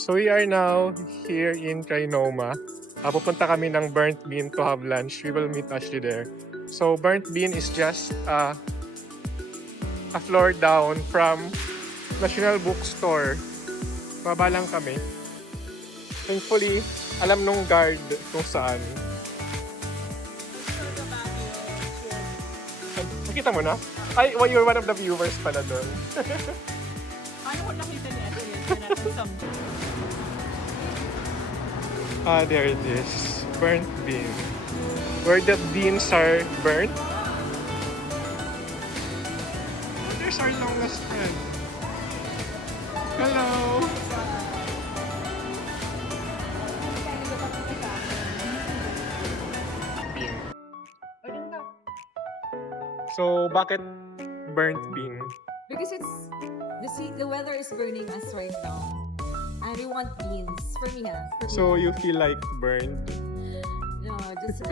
So we are now here in Trinoma. Pupunta kami ng Burnt Bean to have lunch. We will meet Ashley there. So Burnt Bean is just a floor down from National Bookstore. Baba lang kami. Thankfully, alam nung guard kung saan. Nakita mo na? Ay, well, you're one of the viewers pala doon. Ano ko nakita niya? There it is. Burnt bean. Where the beans are burnt. Oh, there's our longest friend. Hello! Bean. So, bakit burnt bean? Because the weather is burning us right now. And we want beans. For me, ha? For me. So, you feel like burned? No, I was just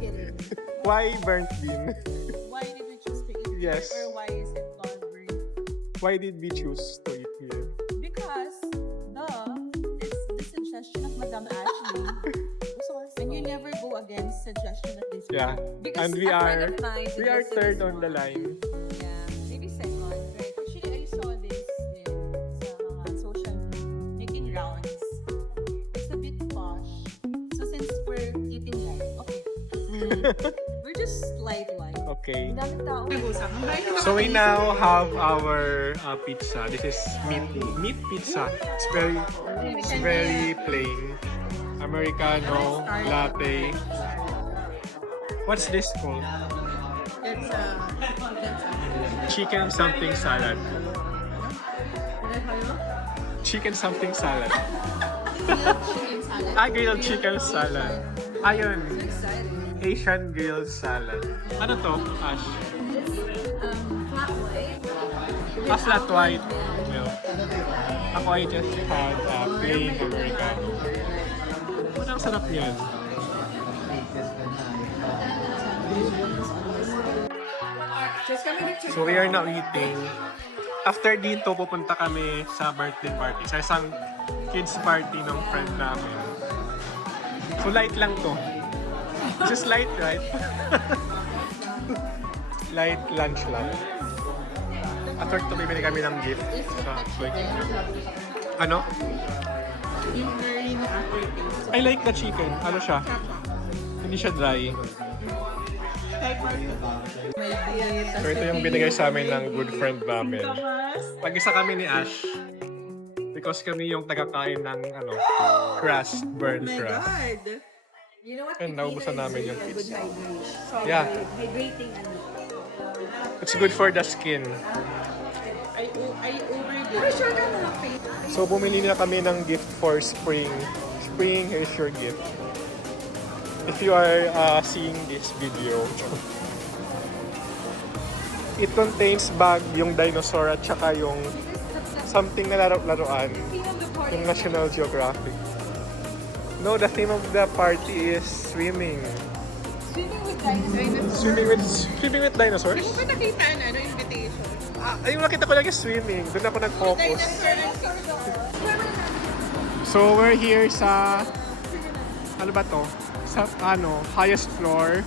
kidding. Why burnt bean? Why did we choose to eat Yes. here? Or why is it called burnt? Why did we choose to eat here? Because, it's the suggestion of Madam Ashley. And you never go against suggestion of this Yeah. Because And we a friend are of mine third suggested on the this one. line. Yeah, maybe second. Right. Actually, I saw this sa mga social making rounds. It's a bit posh. So since we're eating light, okay. We're just light. Okay. Ang daming tao. So we now have our pizza. This is meat pizza. It's very plain. Americano, latte. What's this called? It's Chicken something salad. Chicken something salad. chicken salad. Grilled chicken salad. Ayun. Excited. Asian grilled salad. Ano to, Ash? Flat white. Flat white milk. Ako ay just had plain Americano. Ang sarap niyan. So we are now eating. After dito, pupunta kami sa birthday party. Sa isang kids party ng friend namin. So light lang to. Just light, right? Light lunch lang. After ito, bibili kami ng gift. Ano? Yung very no aftertaste. I like the chicken. Ano siya? Hindi siya dry. So ito yung binigay sa amin ng good friend namin. Pag-isa kami ni Ash. Because kami yung tagakain ng crust, burnt crust. You know what? And naubusan namin yung Good pizza. hydration. Yeah. Hydrating It's good for the skin. I overdo. Pretty sure ka na lang. So bumili na kami ng gift for spring. Spring, here's your gift. If you are seeing this video, it contains bag, yung dinosaur at saka yung something na laruan, yung National Geographic. No, the theme of the party is swimming. Swimming with dinosaurs? Hindi ko pa nakita na invitation. Yung nakita ko lang yung swimming. Doon ako nag-focus. So we're here sa ano ba to? Sa highest floor,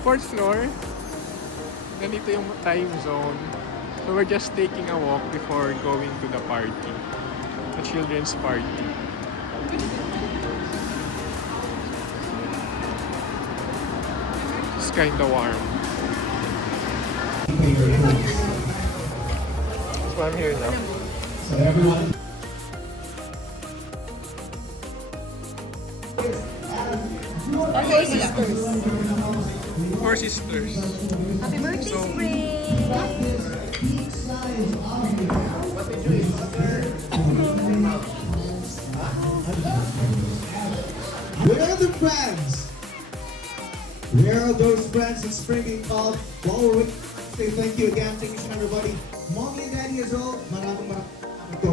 4th floor. Ganito yung time zone. So we're just taking a walk before going to the party. The children's party. It's kinda warm. So I'm here now. So everyone. Four sisters. Happy birthday, So- Spring! Where are the friends? Where are those friends that's springing called? While we're waiting, say thank you again. Thank you to everybody. Mommy and Daddy as well. Maraming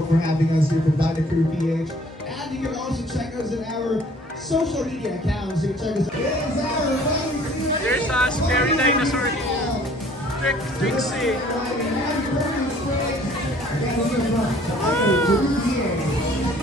for having us here from Dino Crew PH. And you can also check us on our social media accounts. You can check us out. There's a scary dinosaur here. Trixie. Happy birthday, Spring.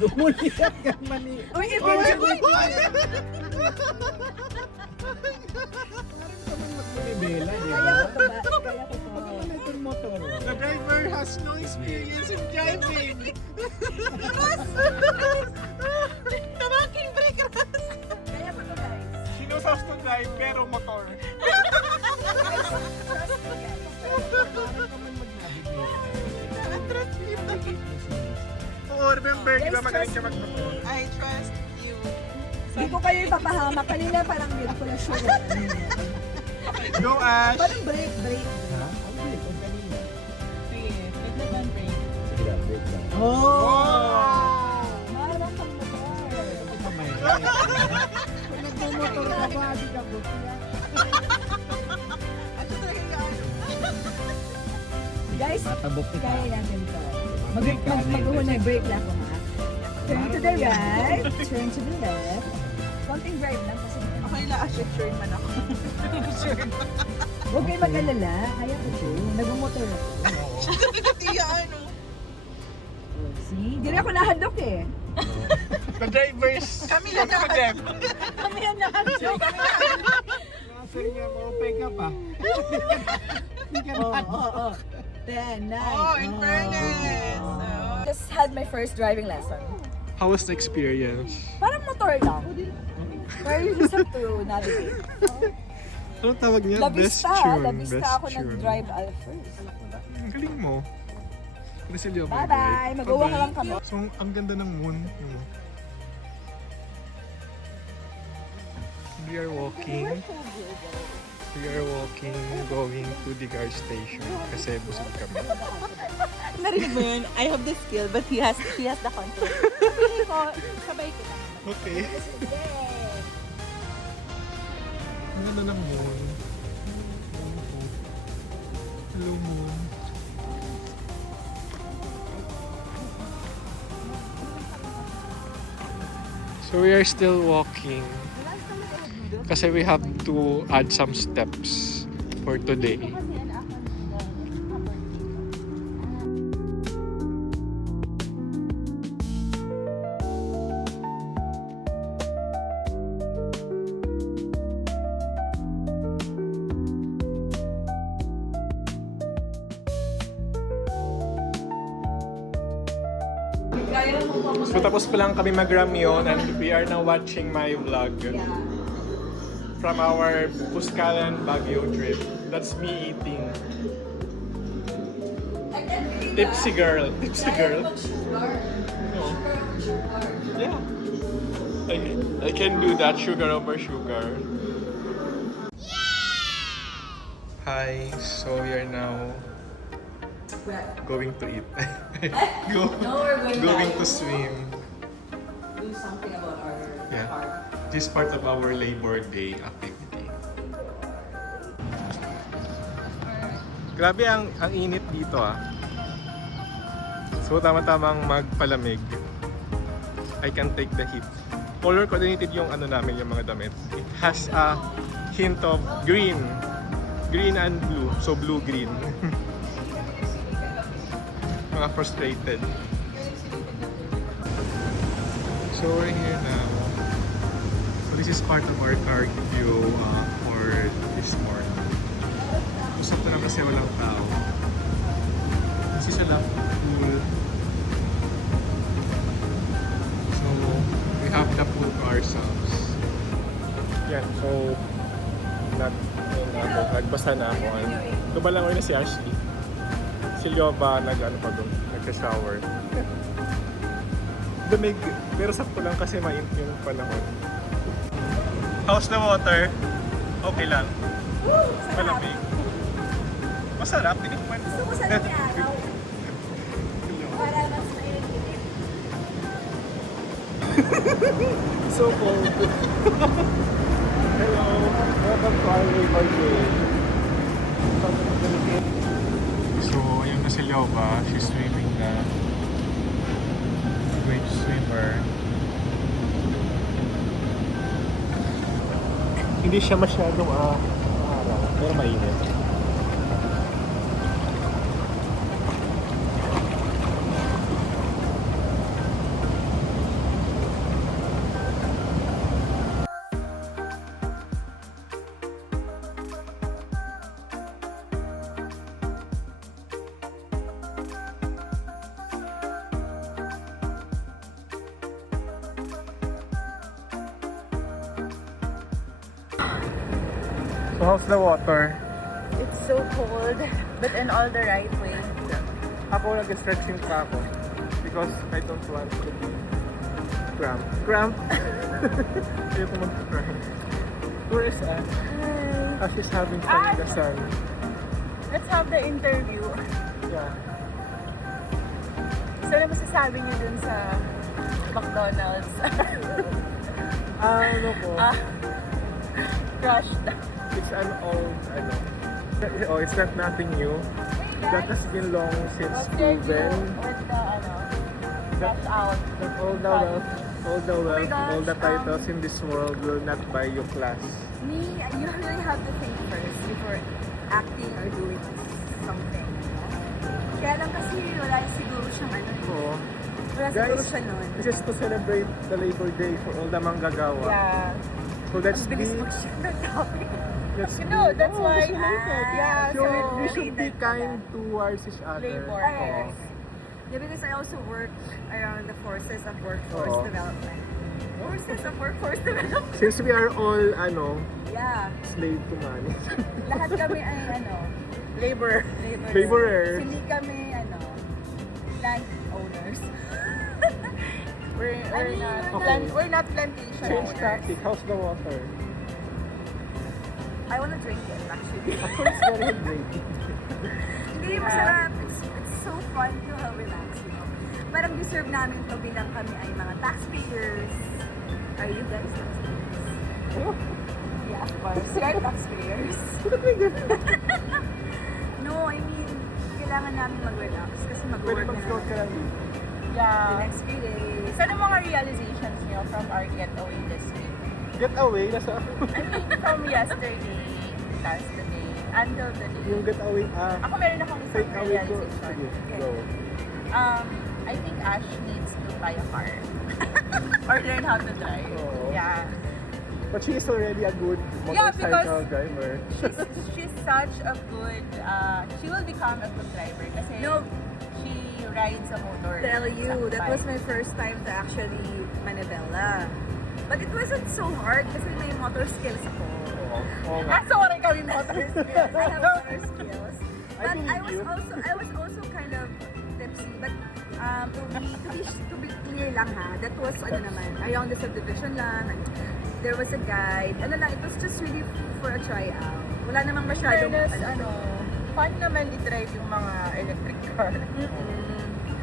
Dumulikat ka mani. Uy, eventually. Bela, di ba? Ano itong motor? The driver has no experience in driving. Tamaking brake, Ras. Kaya pa to, guys. She knows how to drive, pero motor. Oo, remember, di ba magaling ka mag-motor? I trust you. Hindi ko kayo ipapahamak. Kanina parang hindi ko na sure. Go, Ash! Parang break. Ha? Ang break, ang kanina. Sige, pwede naman brake. Sige lang, break lang. Oh! Marang kang motor. Ito pa may right. Kung nagmumotor ka ba, di ka buti yan. At ito talaga yung ano. Guys, Tatabok kita. kaya natin to. Mag-break ka, Mag-break break lang ako, ha? Turn to the right, turn to the left. Konting drive lang kasi. Okay lang, sure man ako. Huwag kayo mag-alala. Kaya ko to. Nag-motor ako. Tiya, ano? See? Hindi rin ako nahadok eh. The drivers! Kami lang to them. Kami yan nahadok. Sir nga, maupay ka pa. Hindi ka Oo, na. oo. 10, 9. Oh, in fairness. Just had my first driving lesson. How was the experience? Parang motor lang. Where you just have to navigate. Anong tawag niya? Labista, Best labista best ako tune. nag-drive first. Ang galing mo. Brasilio ba? Bye-bye! Mag-uwa ka lang kami. So, ang ganda ng moon. We are walking. We are walking, going to the gas station. Kasi busog kami. Narinig mo yun? I have the skill, but he has the confidence. Sabihin ko, sabay kita. Okay. Ang ganda ng moon. Hello, moon. So we are still walking. Kasi we have to add some steps for today. So tapos pa lang kami mag-ramyon and we are now watching my vlog from our Buscalan Baguio trip. That's me eating. Tipsy girl. Tipsy girl. No. Yeah. I can do that. Sugar over sugar. Hi. So we are now going to eat. Going to swim. Do something about our Yeah. This is part of our Labor Day activity. Grabe ang init dito ah. So tama-tamang magpalamig. I can take the heat. Color coordinated yung ano namin, yung mga damit. It has a hint of green. Green and blue. So blue-green. Mga frustrated. So we're here now. So this is part of our cardio for this morning. Usap na naman kasi walang tao. This is a lap pool. So we have the pool to ourselves. Yan, so nagbasa na ako. Ito ba lang na si Ashley? Si Lyoba nag-ano pa doon, nagka-shower. Damig, pero sakto lang kasi mainit yung panahon. How's the water? Okay lang. Malamig. Masarap, tinikman ko. Gusto ko sa araw. Para mas mainit-init. So cold. Hello, welcome to our Labor Day. So, ayun na si Lyoba. She's swimming na. Great swimmer. Hindi siya masyadong araw, pero mainit. So how's the water? It's so cold, but in all the right way. Ako nag-stretching pa ako because I don't want to be cramped. Cramped? Ayoko mag-cramp. Where is Ash? Ash is having fun in the sun. Let's have the interview. Yeah. So, ano masasabi niyo dun sa McDonald's? Ano po? Crushed. It's an old, it's not nothing new. That has been long since What's your view proven. with the, crush out? That all the wealth, gosh, all the titles in this world will not buy you class. Me, you really have to think first before acting or doing something. Kaya lang kasi wala siguro siyang ano. Oo. Wala siguro Guys, siya nun. this is to celebrate the Labor Day for all the manggagawa. Yeah. So let's Ang be, bilis mag-shift ng topic. let's You know, that's oh, why, it's related. yeah, So, so we should be related kind towards each other. Labor. Oo. Yeah, because I also work around the forces of workforce Oo. development. Forces of workforce development? Since we are all, Yeah. slave to money. Lahat kami ay labor. Laborers. Hindi kami land owners. We're not plantation Change owners. topic. How's the water? I wanna drink it actually. Ako, it's very hydrating. Hindi, masarap. It's so fun to relax, you know. Parang deserve namin to bilang kami ay mga taxpayers. Are you guys taxpayers? Yeah, of course. We are taxpayers. No, I mean, kailangan namin mag-relax kasi Pwede mag-work na mag-float ka naman lang dito. the Yeah. next few days. So, ano mga realizations niyo from our getaway this week? Get away, nasa I mean, from yesterday, past the day, until today. yung get away, Ako meron akong isang take away ko. realization. Sige, go. I think Ash needs to buy a car. Or learn how to drive. Oo. Yeah. But she is already a good Yeah, motorcycle because- driver. She's such a good, she will become a good driver kasi No. she rides a motor. Tell you, that was my my first time to actually manivela. But it wasn't so hard kasi may motor skills ako. Oo nga. sorry kami motor skills. I have motor skills. But believe you. I was also kind of tipsy. But to be clear lang ha, that was around the subdivision lang. And there was a guide. It was just really for a tryout. Wala namang masyadong Fun naman i-drive yung mga electric car.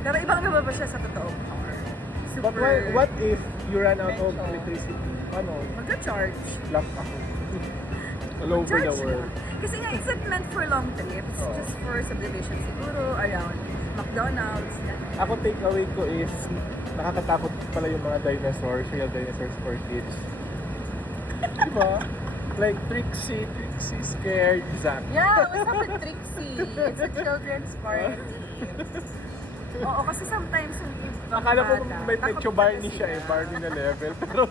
Pero ibang naman ba siya sa totoong car? But Super what if you run out of Medyo. electricity? Ano? magcha-charge. Lock ako. All over the Charge world. na. Kasi nga, it's not meant for long trips. Oo. Just for subdivision siguro, around McDonald's. Ako takeaway ko is nakakatakot pala yung mga dinosaurs, real dinosaurs for kids. Diba? Like Trixie, scared, Zack. Yeah, what's up with Trixie? It's a children's party. Oo, kasi sometimes yung ibang Akala ko bata, may takot Pecho pala Barney siya sila. Barney na level. Pero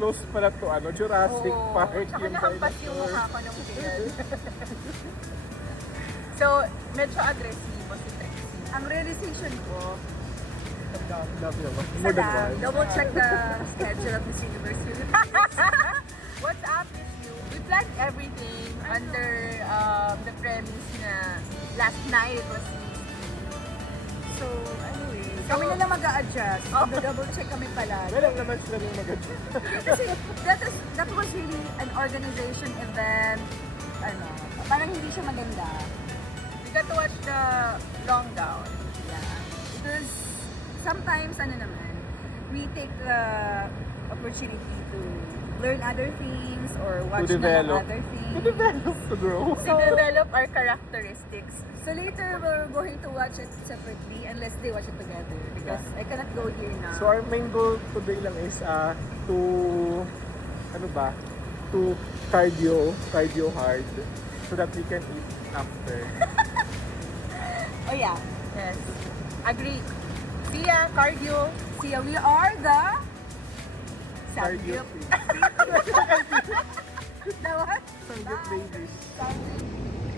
close pala to Jurassic Oo. Park Tsaka yung nahampas yung dinosaurs. mukha ko nung kailan. So, medyo agresibo si Trixie. Ang realization ko, Love you. isa More than lang, one. double check the schedule of Miss Universe Philippines. What's up with you? We planned everything under the premise na last night was So, anyway, kami na lang mag-a-adjust. Double check kami pala. Meron naman sila yung maganda. Kasi that was really an organization event. Parang hindi siya maganda. we got to watch the long gown. Yeah. Because sometimes, we take the opportunity to learn other things or watch na develop. other things. To develop, to grow. To develop our characteristics. So later, we're going to watch it separately unless they watch it together because I cannot go here now. So our main goal today lang is to cardio hard so that we can eat after. Oh yeah. Yes. Agree. See ya, cardio. See, we are the Cardio Samgyup. free. The what? Samgyup babies.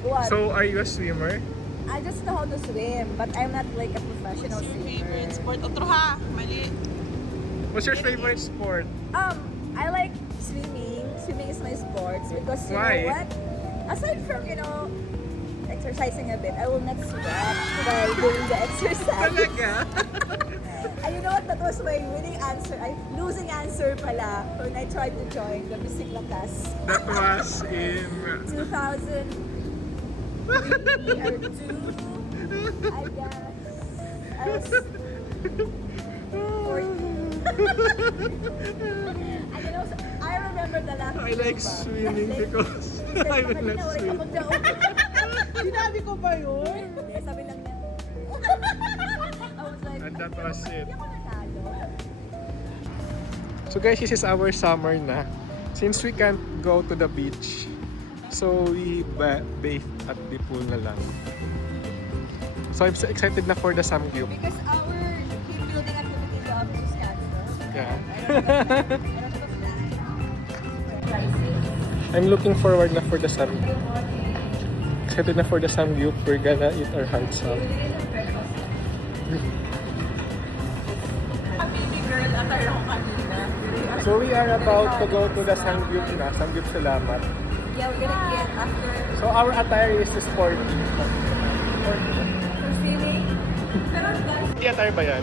What? So are you a swimmer? I just know how to swim, but I'm not like a professional swimmer. Otro ha, mali. What's your favorite sport? I like swimming, swimming is my sports because you Why? know what? Aside from, exercising a bit, I will not sweat while doing the exercise. Talaga? And you know what? That was my winning answer. Losing answer pala when I tried to join the Music Lakas. That was in... 2003 or 2, I guess. I was 14. And you know, I remember the last I like swimming because I will not swim. Sinabi ko ba yun? Hindi, sabi lang niya. I was like, And that was it. hindi ako nanalo. So guys, this is our summer na. Since we can't go to the beach, so we bathe at the pool na lang. So I'm so excited na for the Samgyup. Because our team building activity in the office is canceled. Yeah. I don't know I'm looking forward na for the Samgyup. Excited na for the Samgyup. We're gonna eat our hearts out. A baby girl attire ako kanina. So we are about to go to the Samgyup na. Samgyup Salamat. Yeah, we're gonna eat after So our attire is sporty. for swimming. Pero guys, Hindi attire ba yan?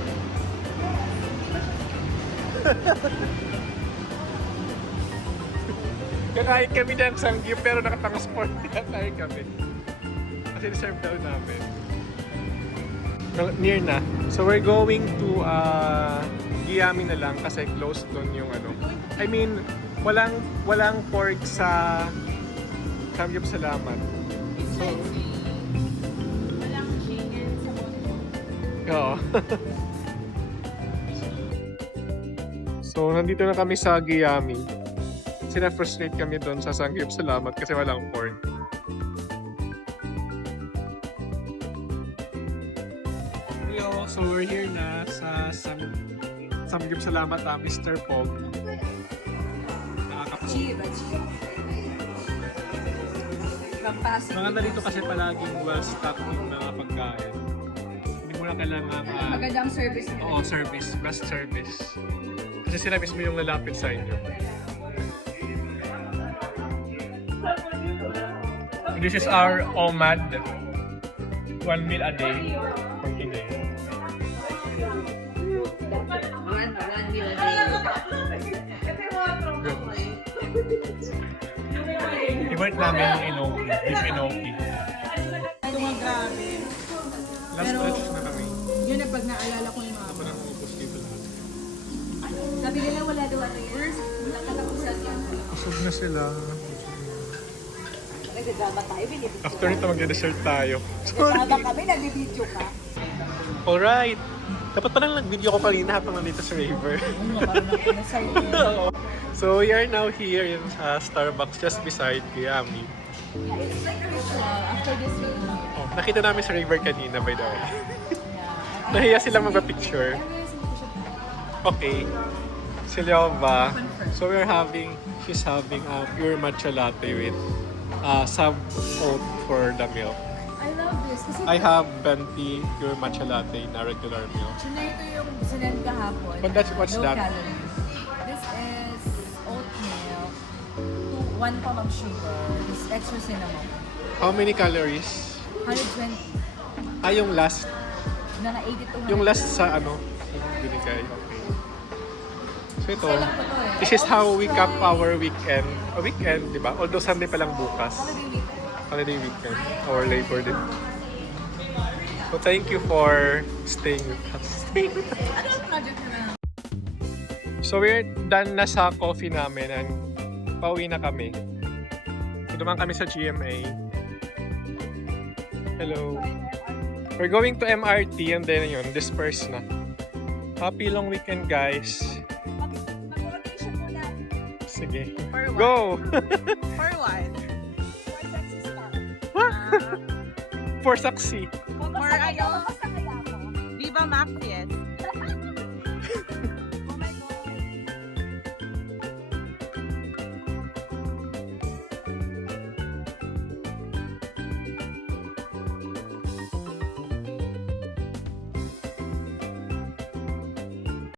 Kakain kami ng Samgyup pero nakatang sporty attire kami. Kasi deserve daw namin. Well, near na. So we're going to Giyami na lang kasi close doon yung ano. I mean, walang pork sa Samgyup Salamat. So, Walang chicken sa bono. oo. So, nandito na kami sa Giyami. Kasi na-frustrate kami doon sa Samgyup Salamat kasi walang pork. Hello, so we're here na sa Samgyup Salamat, Mr. Pog. Nakakapog. from Pasig. Mga nalito kasi palaging well-stocked yung mga pagkain. Hindi mo na kailangan Magandang service nila. oo, service. Best service. Kasi sila mismo yung lalapit sa inyo. This is our OMAD. 1 meal a day. Continue. One meal a day. Favorite namin yung Inoki. Beef Inoki. Ito nga grabe. Last Pero- batch na kami. Yun na pag naalala ko yung mga Ako na umubos dito lahat. Sabi nila wala daw ano yun. Walang katapusan yan. Usog na sila. Nagdadama tayo, binibidyo. After nito magde-dessert tayo. Nagdadama kami, nagbibidyo ka. Alright. Dapat pa lang nag-video ko kanina habang nandito sa river. Oo. So we are now here in Starbucks just beside Giyami. Yeah, it's like a ritual after this week. Oh, nakita namin sa river kanina by the way. Nahiya silang magpa-picture. Okay. Si Leova. So she's having a pure matcha latte with sub oat for the milk. I love this kasi I have venti pure matcha latte na regular milk. ito yung sinend kahapon. What's Low that? calories. This is oatmeal, 1 pump of sugar, this extra cinnamon. How many calories? 120. Yung last. Mga 82. Yung last sa ano? Binigay. Okay. So ito. Isa lang po to eh. This is how we cap our weekend. A weekend, di ba? Although Sunday pa lang bukas. Holiday week. Holiday weekend. Our Labor Day. So thank you for staying with us. Ano yung project na? So we're done na sa coffee namin and pauwi na kami. Dumaan kami sa GMA. Hello. We're going to MRT and then yun, disperse na. Happy long weekend guys. Mag-audition muna. Sige. For what? Go! For what? For sexy stuff. For saksi. For ano? Basta kaya ako. Viva Mac, yes.